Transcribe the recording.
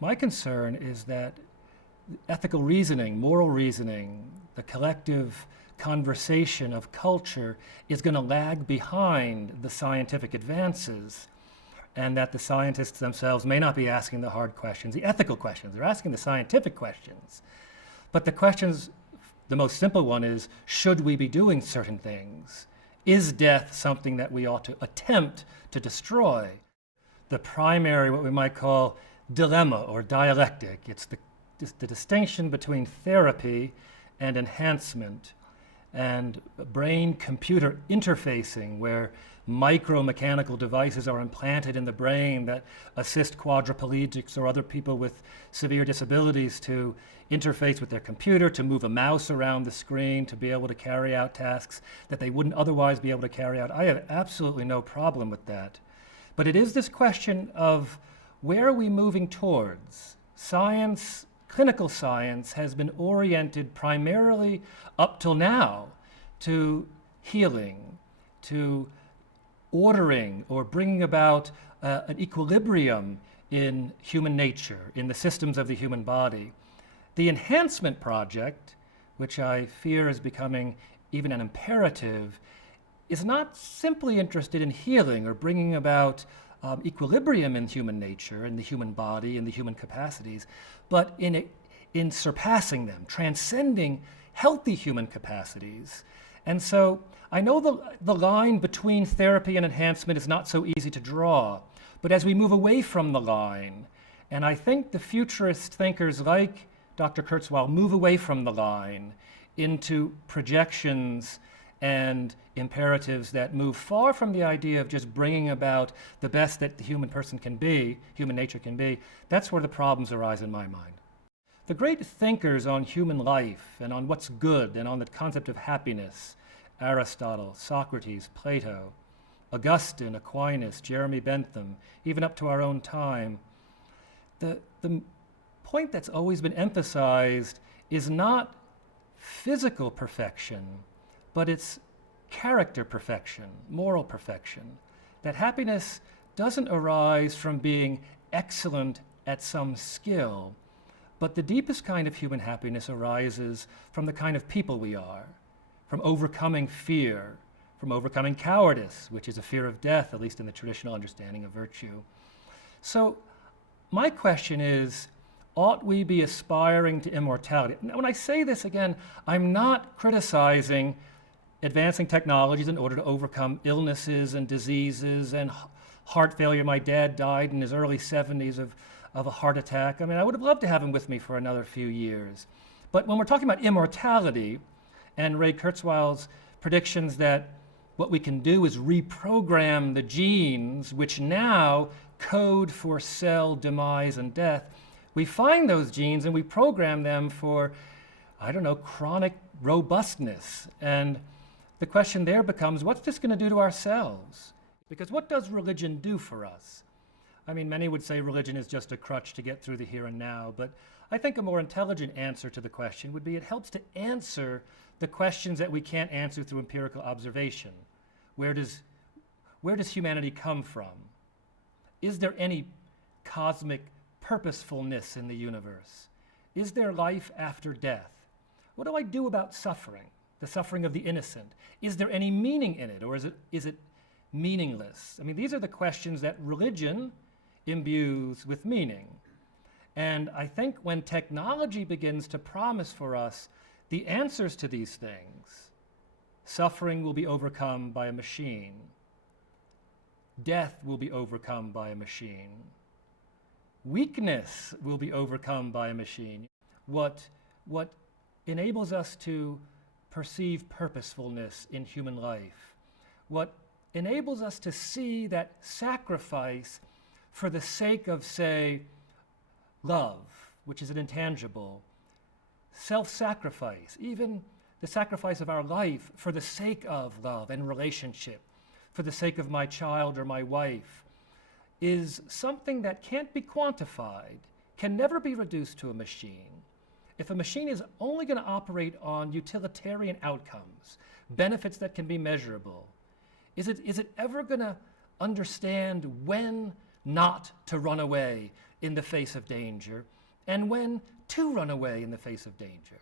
My concern is that ethical reasoning, moral reasoning, the collective conversation of culture is going to lag behind the scientific advances, and that the scientists themselves may not be asking the hard questions, the ethical questions. They're asking the scientific questions. But the questions, the most simple one is, should we be doing certain things? Is death something that we ought to attempt to destroy? The primary, what we might call dilemma or dialectic, it's the distinction between therapy and enhancement and brain-computer interfacing, where micromechanical devices are implanted in the brain that assist quadriplegics or other people with severe disabilities to interface with their computer, to move a mouse around the screen, to be able to carry out tasks that they wouldn't otherwise be able to carry out. I have absolutely no problem with that. But it is this question of where are we moving towards? Science, clinical science, has been oriented primarily up till now to healing, to ordering or bringing about an equilibrium in human nature, in the systems of the human body. The Enhancement project, which I fear is becoming even an imperative, is not simply interested in healing or bringing about equilibrium in human nature, in the human body, in the human capacities, but in surpassing them, transcending healthy human capacities. And so I know the line between therapy and enhancement is not so easy to draw, but as we move away from the line, and I think the futurist thinkers like Dr. Kurzweil move away from the line into projections and imperatives that move far from the idea of just bringing about the best that the human person can be, human nature can be, that's where the problems arise in my mind. The great thinkers on human life and on what's good and on the concept of happiness, Aristotle, Socrates, Plato, Augustine, Aquinas, Jeremy Bentham, even up to our own time, the point that's always been emphasized is not physical perfection, but it's character perfection, moral perfection. That happiness doesn't arise from being excellent at some skill, but the deepest kind of human happiness arises from the kind of people we are, from overcoming fear, from overcoming cowardice, which is a fear of death, at least in the traditional understanding of virtue. So my question is, ought we be aspiring to immortality? Now, when I say this again, I'm not criticizing advancing technologies in order to overcome illnesses and diseases and heart failure. My dad died in his early 70s of a heart attack. I mean, I would have loved to have him with me for another few years. But when we're talking about immortality, and Ray Kurzweil's predictions that what we can do is reprogram the genes which now code for cell demise and death, we find those genes and we program them for, I don't know, chronic robustness. And the question there becomes, what's this going to do to ourselves? Because what does religion do for us? I mean, many would say religion is just a crutch to get through the here and now, but I think a more intelligent answer to the question would be it helps to answer the questions that we can't answer through empirical observation. Where does humanity come from? Is there any cosmic purposefulness in the universe? Is there life after death? What do I do about suffering, the suffering of the innocent? Is there any meaning in it, or is it meaningless? I mean, these are the questions that religion imbues with meaning. And I think when technology begins to promise for us the answers to these things, suffering will be overcome by a machine. Death will be overcome by a machine. Weakness will be overcome by a machine. What enables us to perceive purposefulness in human life, what enables us to see that sacrifice for the sake of, say, love, which is an intangible, self-sacrifice, even the sacrifice of our life for the sake of love and relationship, for the sake of my child or my wife, is something that can't be quantified, can never be reduced to a machine. If a machine is only going to operate on utilitarian outcomes, benefits that can be measurable, is it ever going to understand when not to run away in the face of danger, and when to run away in the face of danger.